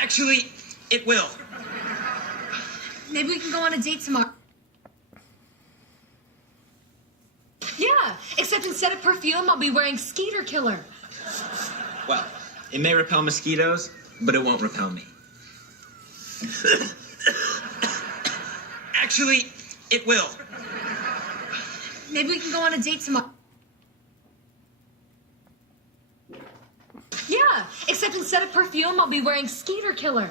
Actually, it will. Maybe we can go on a date tomorrow. Yeah, except instead of perfume, I'll be wearing Skeeter Killer. Well, it may repel mosquitoes, but it won't repel me. Actually, it will. Maybe we can go on a date tomorrow. Yeah, except instead of perfume, I'll be wearing Skeeter Killer.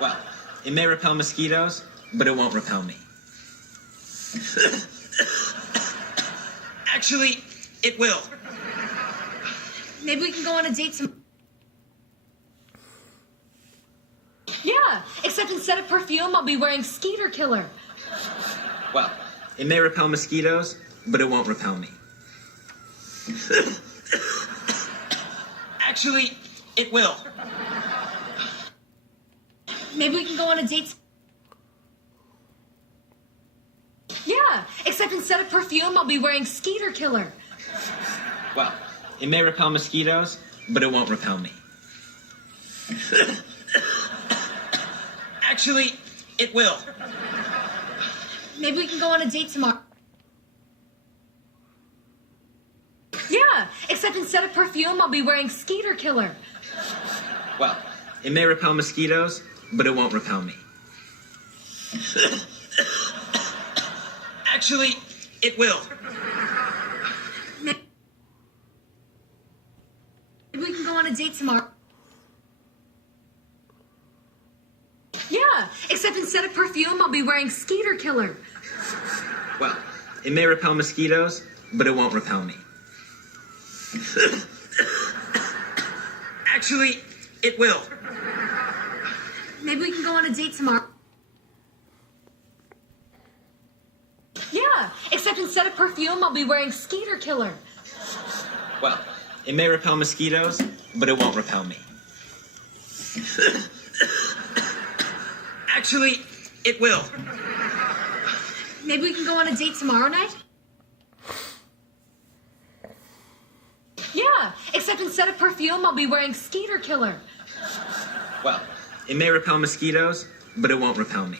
Well, it may repel mosquitoes, but it won't repel me. Actually, it will. Maybe we can go on a date tomorrow. Yeah, except instead of perfume, I'll be wearing Skeeter Killer. Well, it may repel mosquitoes, but it won't repel me. Actually, it will. Maybe we can go on a date. Yeah, except instead of perfume, I'll be wearing Skeeter Killer. Well, it may repel mosquitoes, but it won't repel me. Actually, it will. Maybe we can go on a date tomorrow. Yeah, except instead of perfume, I'll be wearing Skeeter Killer. Well, it may repel mosquitoes, but it won't repel me. Actually, it will. Maybe we can go on a date tomorrow. Yeah, except instead of perfume, I'll be wearing Skeeter Killer. Well, it may repel mosquitoes, but it won't repel me. Actually, it will. Maybe we can go on a date tomorrow. Yeah, except instead of perfume, I'll be wearing Skeeter Killer. Well, it may repel mosquitoes, but it won't repel me. Actually, it will. Maybe we can go on a date tomorrow night? Yeah, except instead of perfume, I'll be wearing Skeeter Killer. Well, it may repel mosquitoes, but it won't repel me.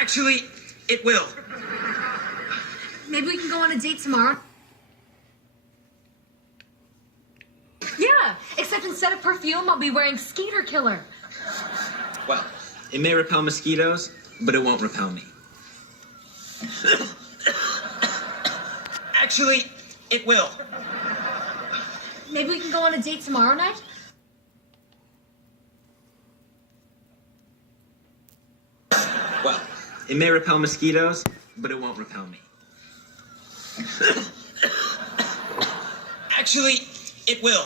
Actually, it will. Maybe we can go on a date tomorrow? Yeah, except instead of perfume, I'll be wearing Skeeter Killer. Well, it may repel mosquitoes, but it won't repel me. Actually, it will. Maybe we can go on a date tomorrow night? Well, it may repel mosquitoes, but it won't repel me. Actually, it will.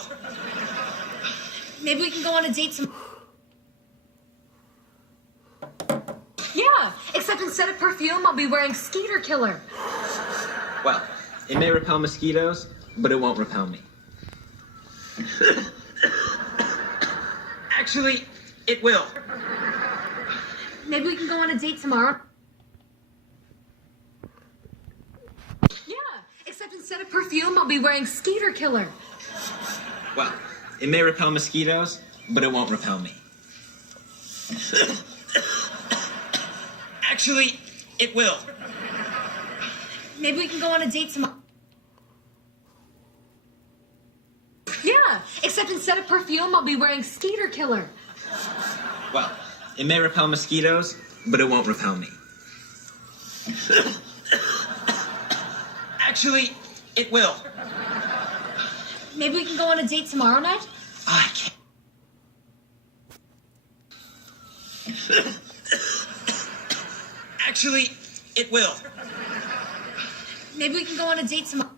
Maybe we can go on a date tomorrow. Yeah, except instead of perfume, I'll be wearing Skeeter Killer. Well, it may repel mosquitoes, but it won't repel me. Actually, it will. Maybe we can go on a date tomorrow. Yeah, except instead of perfume, I'll be wearing Skeeter Killer. Well, it may repel mosquitoes, but it won't repel me. Actually, it will. Maybe we can go on a date tomorrow. Yeah, except instead of perfume, I'll be wearing Skeeter Killer. Well, it may repel mosquitoes, but it won't repel me. Actually, it will. Maybe we can go on a date tomorrow night? I can't. Actually, it will. Maybe we can go on a date tomorrow.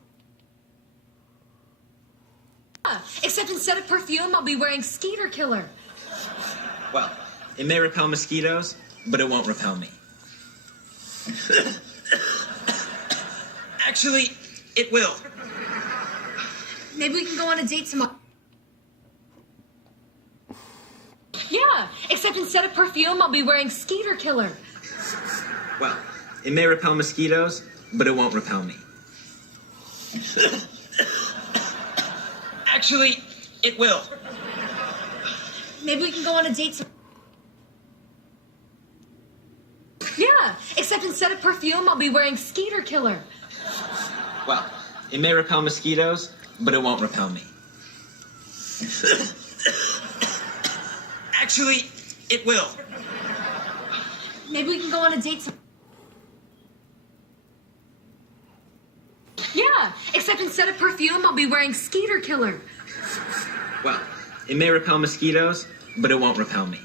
Yeah, except instead of perfume, I'll be wearing Skeeter Killer. Well, it may repel mosquitoes, but it won't repel me. Actually, it will. Maybe we can go on a date tomorrow. Yeah, except instead of perfume, I'll be wearing Skeeter Killer. Well, it may repel mosquitoes, but it won't repel me. Actually, it will. Maybe we can go on a date. Yeah, except instead of perfume, I'll be wearing Skeeter Killer. Well, it may repel mosquitoes, but it won't repel me. Actually, it will. Maybe we can go on a date. Yeah, except instead of perfume, I'll be wearing Skeeter Killer. Well, it may repel mosquitoes, but it won't repel me.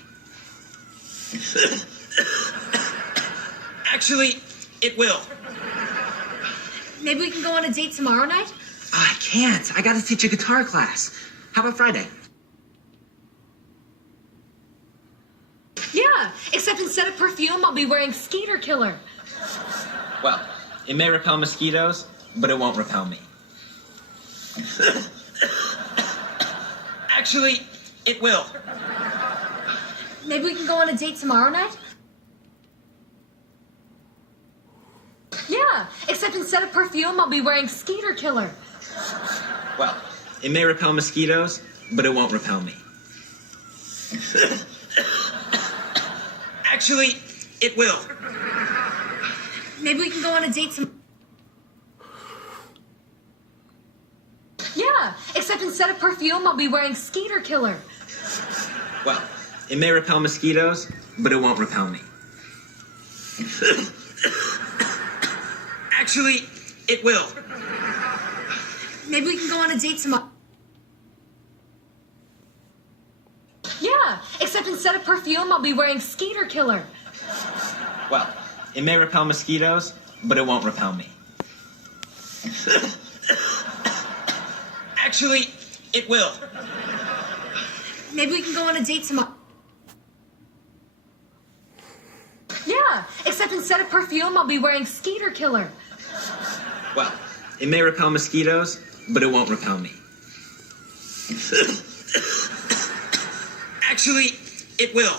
Actually, it will. Maybe we can go on a date tomorrow night? Oh, I can't. I gotta teach a guitar class. How about Friday? Yeah, except instead of perfume, I'll be wearing Skeeter Killer. Well, it may repel mosquitoes, but it won't repel me. Actually, it will. Maybe we can go on a date tomorrow night? Yeah, except instead of perfume, I'll be wearing Skeeter Killer. Well, it may repel mosquitoes, but it won't repel me. Actually, it will. Maybe we can go on a date tomorrow. Yeah, except instead of perfume, I'll be wearing Skeeter Killer. Well, it may repel mosquitoes, but it won't repel me. Actually, it will. Maybe we can go on a date tomorrow. Yeah, except instead of perfume, I'll be wearing Skeeter Killer. Well, it may repel mosquitoes, but it won't repel me. Actually, it will. Maybe we can go on a date tomorrow. Yeah, except instead of perfume, I'll be wearing Skeeter Killer. Well, it may repel mosquitoes, but it won't repel me. Actually, it will.